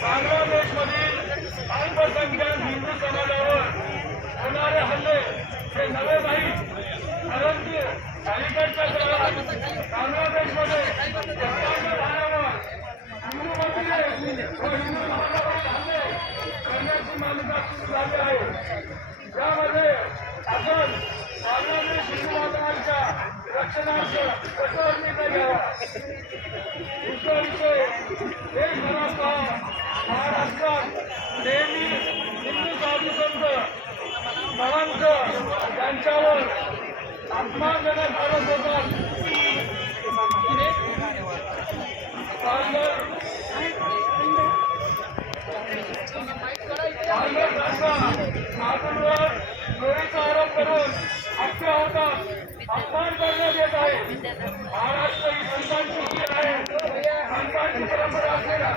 बांगलादेशमधील अल्पसंख्याक हिंदू समाजावर होणारे हल्ले हे नवे नाही परंतु अलीकडच्या काळात बांगलादेशमध्ये भागावर हिंदू मंदिरे व हिंदू धर्मावरील हल्ले करण्याची मान्यता सुरू झाली आहे. यामध्ये आपण बांगलादेश हिंदू बांधवांच्या रक्षणार्थ कठोर निर्णय घ्यावा दुसरा विषय देशभरात महाराष्ट्रात नेहमी हिंदू साधू संत महंत यांच्यावर अपमानजनक करत होतात चोरीचा आरोप करून हत्या होतात. अपमान करण्यात येत आहे. महाराष्ट्र ही संतांची भूमी आहे संतांची परंपरा असलेला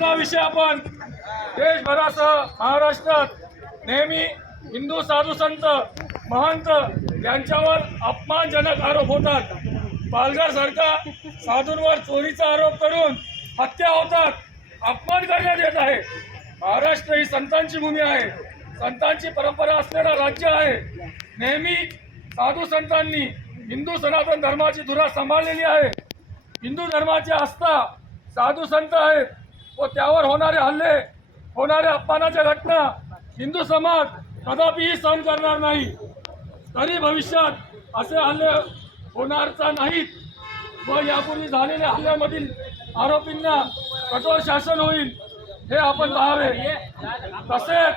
दुसरा विषय आपण देशभरासह महाराष्ट्रात नेहमी हिंदू साधू संत महंत यांच्यावर अपमानजनक आरोप होतात. पालघासारखा साधूंवर चोरीचा आरोप करून हत्या होतात अपमान करण्यात येत आहे. महाराष्ट्र ही संतांची भूमी आहे. संतांची परंपरा असलेलं राज्य आहे. नेहमी साधू संतांनी हिंदू सनातन धर्माची धुरा सांभाळलेली आहे. हिंदू धर्माची आस्था साधू संत आहेत. व त्यावर होणारे हल्ले होणाऱ्या अपमानाच्या घटना हिंदू समाज कदापिही सहन करणार नाही. तरी भविष्यात असे हल्ले होणारचा नाहीत व यापूर्वी झालेल्या हल्ल्यामधील आरोपींना कठोर शासन होईल हे आपण पाहावे. तसेच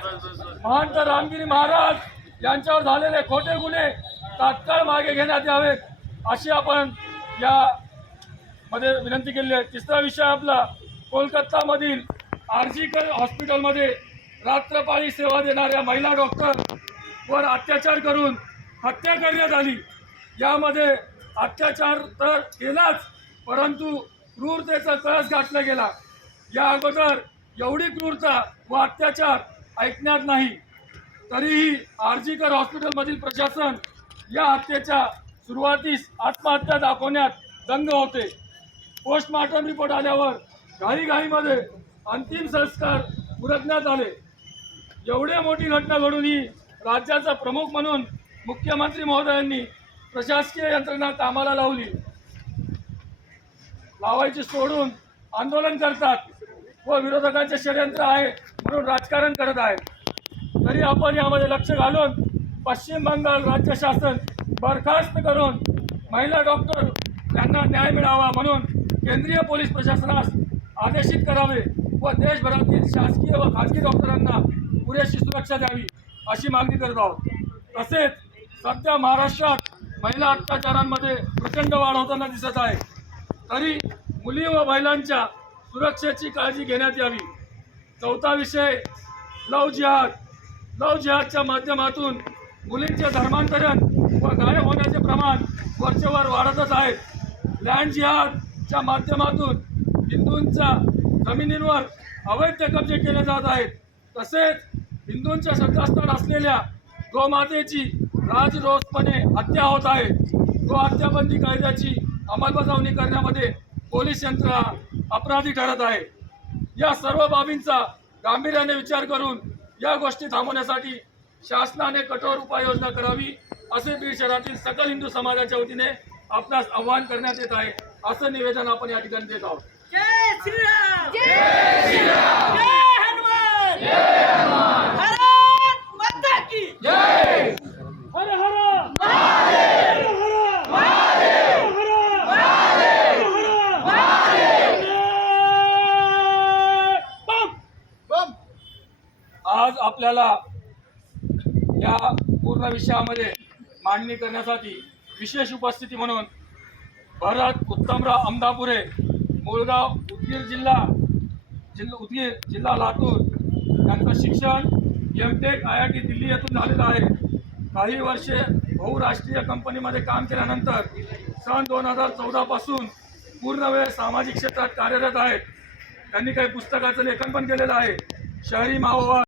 महंत रामगिरी महाराज यांच्यावर झालेले खोटे गुन्हे तात्काळ मागे घेण्यात यावेत अशी आपण या मध्ये विनंती केली आहे. तिसरा विषय आपला कोलकातामधील आर्जिकल हॉस्पिटलमध्ये रात्रपाळी सेवा देणाऱ्या महिला डॉक्टरवर अत्याचार करून हत्या करण्यात आली. यामध्ये अत्याचार तर केलाच परंतु क्रूरतेचा कळस गाठला गेला? या अगोदर एवढी क्रूरता व अत्याचार ऐकण्यात नाही. तरीही आर्जीकर हॉस्पिटलमधील प्रशासन या हत्येच्या सुरुवातीस आत्महत्या दाखवण्यात दंग होते. पोस्टमार्टम रिपोर्ट आल्यावर घाईघाईमध्ये अंतिम संस्कार उरकण्यात आले. एवढे मोठी घटना घडूनही राज्याचा प्रमुख म्हणून मुख्यमंत्री महोदयांनी प्रशासकीय यंत्रणा कामाला लावली. लावायची सोडून आंदोलन करतात व विरोधकांचे षडयंत्र आहे म्हणून राजकारण करत आहेत. तरी आपण यामध्ये लक्ष घालून पश्चिम बंगाल राज्य शासन बरखास्त करून महिला डॉक्टर यांना न्याय मिळावा म्हणून केंद्रीय पोलीस प्रशासनास आदेशित करावे व देशभरातील शासकीय व खाजगी डॉक्टरांना पुरेशी सुरक्षा द्यावी अशी मागणी करत आहोत. तसेच सध्या महाराष्ट्रात महिला अत्याचारांमध्ये प्रचंड वाढ होताना दिसत आहे. तरी मुली व महिलांच्या सुरक्षेची काळजी घेण्यात यावी. चौथा विषय लव जिहाद. लव जिहादच्या माध्यमातून मुलींचे धर्मांतरण व गायब होण्याचे प्रमाण वरचेवर वाढतच आहेत लँड जिहादच्या माध्यमातून हिंदूंच्या जमिनींवर अवैध कब्जे केले जात आहेत. तसेच हिंदूंच्या श्रद्धास्थान असलेल्या गोमातेची राजरोसपणे हत्या होत आहे. गो हत्याबंदी कायद्याची अंमलबजावणी करण्यामध्ये पोलीस यंत्रणा अपराधी ठरत आहे. या सर्व बाबींचा गांभीर्याने विचार करून या गोष्टी थांबवण्यासाठी शासनाने कठोर उपाययोजना करावी असे बीड शहरातील सकल हिंदू समाजाच्या वतीने आपणास आवाहन करण्यात येत आहे. असं निवेदन आपण या ठिकाणी देत आहोत. जय श्रीराम! जय श्रीराम जय हनुमान! जय हनुमान! भारत माता की! जय! हर हर! महादेव हर हर महादेव महादेव महादेव आज आपल्याला या पूर्ण विषयामध्ये मांडणी करण्यासाठी विशेष उपस्थिती म्हणून भरत उत्तमराव अमदापुरे मुळगाव उदगीर जिल्हा जिल्हा उदगीर जिल्हा लातूर. यांचं शिक्षण M Tech I I T Delhi येथून झालेलं आहे. काही वर्षे बहुराष्ट्रीय कंपनीमध्ये काम केल्यानंतर सन दोन हजार चौदापासून पूर्ण वेळ सामाजिक क्षेत्रात कार्यरत आहेत. त्यांनी काही पुस्तकाचं लेखन पण केलेलं आहे. शहरी माओवाद